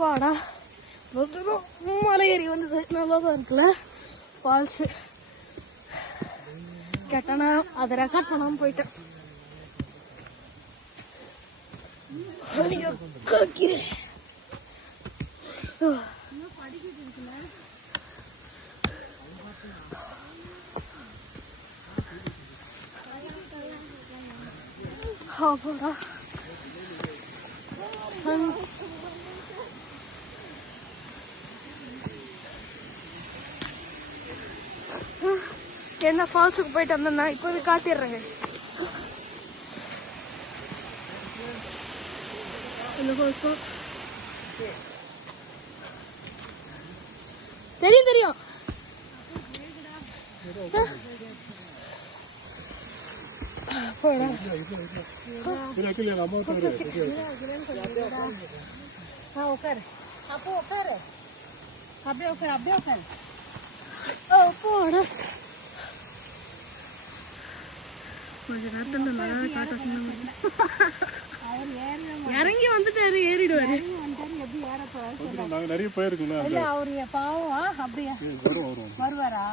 வாடா மலை ஏறி வந்தது. நல்லா தான் இருக்குல்ல ஃபால்ஸு. கேட்டானா அதை ரெக்கார்ட் பண்ணாமல் போயிட்டேன். போடா என்ன ஃபால்ஸுக்கு போயிட்டு வந்தேன்னா இப்போது காட்டிடுறேங்க. தெரியும் தெரியும். உட்காரு அப்போ உட்காரு அப்படியே உட்காரு அப்படியே உட்காரு. போடா கொஞ்ச நேரத்துல இறங்கி வந்துட்டாரு. ஏறிடுவாரு. நிறைய போயிருக்கோம். அவரு பாவம் அப்படியே வருவாரா?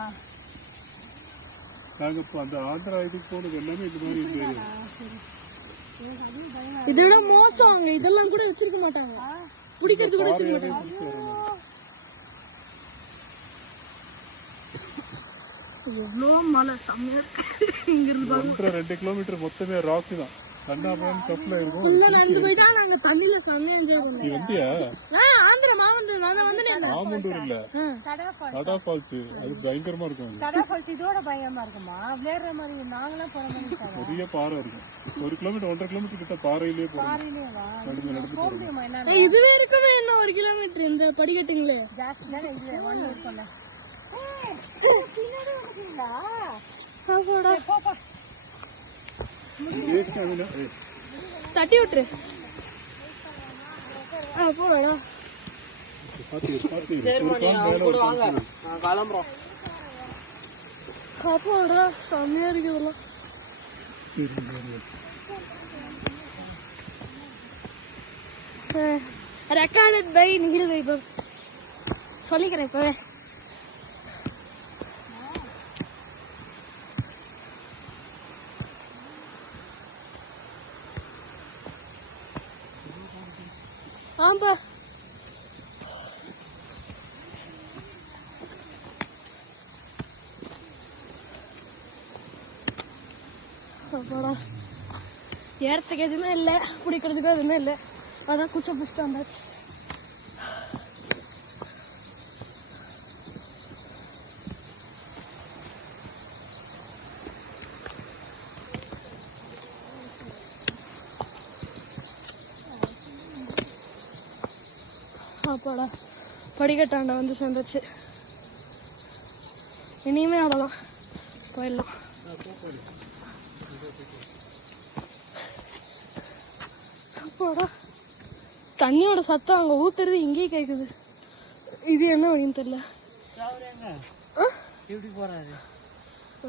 நாங்க அந்த ஆந்திரா இதுக்கு போனது எல்லாமே இந்த மாதிரி இதோட மோசம். அவங்க இதெல்லாம் கூட வச்சிருக்க மாட்டாங்க. பிடிக்கிறது கூட வச்சிருக்க மாட்டாங்க. எவ்வளவு மலை செம்மையா இருக்கு. இங்க இருந்து 2 கிலோமீட்டர் மொத்தமே ராக்கு தான். கப்பல இருக்கும். நடந்து போயிட்டா நாங்க தண்ணியில செம்மையா என்ஜாய் பண்ணுவோம். நீ வந்தியா? ஆந்திரா மாமண்டூர். நான் வந்தேன். மாமண்டூர் இல்ல, கடா ஃபால்ஸ். அது பயங்கரமா இருக்கும். கடா ஃபால்ஸ் இதோட பயங்கரமா இருக்குமா? வேற மாதிரி நாங்களாம் போற மாதிரி பெரிய பாறை இருக்கும். 1 கிலோமீட்டர் 1.5 கிலோமீட்டர் கிட்ட பாறையிலே போறோம். இதுவே இருக்குமே என்ன 1 கிலோமீட்டர் இந்த படிக்கட்டுங்களே ஜாஸ்தி தானே. இது 1 இருக்கும்ல. பின்னாடி வந்துட்டீங்களா? போடா போப்பா. தட்டி விட்டுரு. போடா. போடா செம்மையா இருக்கு இதெல்லாம். Recorded by Nikhil Vaibhav. சொல்லிக்கிறேன் இப்பவே. ஆம்பா ஏறத்துக்கு எதுவுமே இல்லை, குடிக்கிறதுக்கு எதுவுமே இல்லை. அதான் குச்ச பிடிச்சிட்டு வந்தாச்சு. அப்பாடா படிக்கட்டாண்ட வந்து சேர்ந்துச்சு. இனிமே அவ்வளோதான், போயிடலாம். அப்பாடா தண்ணியோட சத்தம் அங்கே ஊத்துறது இங்கேயே கேட்குது. இது என்ன வழின்னு தெரியல.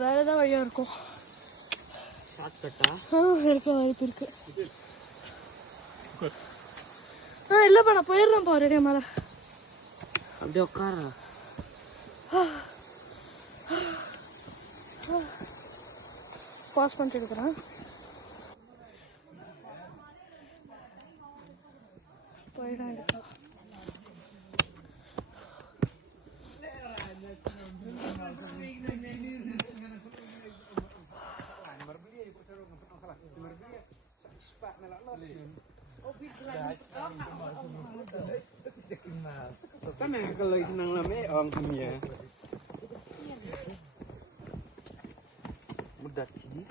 வேற ஏதாவது வழியா இருக்கும். இருக்க வாய்ப்பு இருக்கு. இல்லப்பா நான் போயிடுறேன் பாரு மேல. அப்படியே உட்கார பாஸ் பண்ணிட்டு இருக்கிறேன். போயிடான் எடுத்தா kan kalau senang lama orang punya mudah sih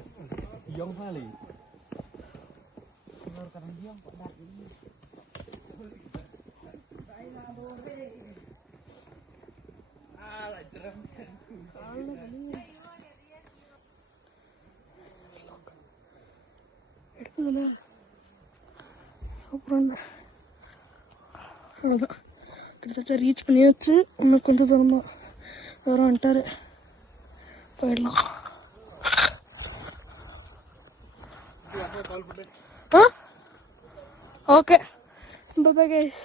yang kali keluar karena yang pada ini jeram எடுக்குதுல அப்புறம் அவ்வளோதான். கிட்டத்தட்ட ரீச் பண்ணியாச்சு. இன்னும் கொஞ்சம் தூரமா வேற வந்துட்டாரு. போயிடலாம். Okay bye guys.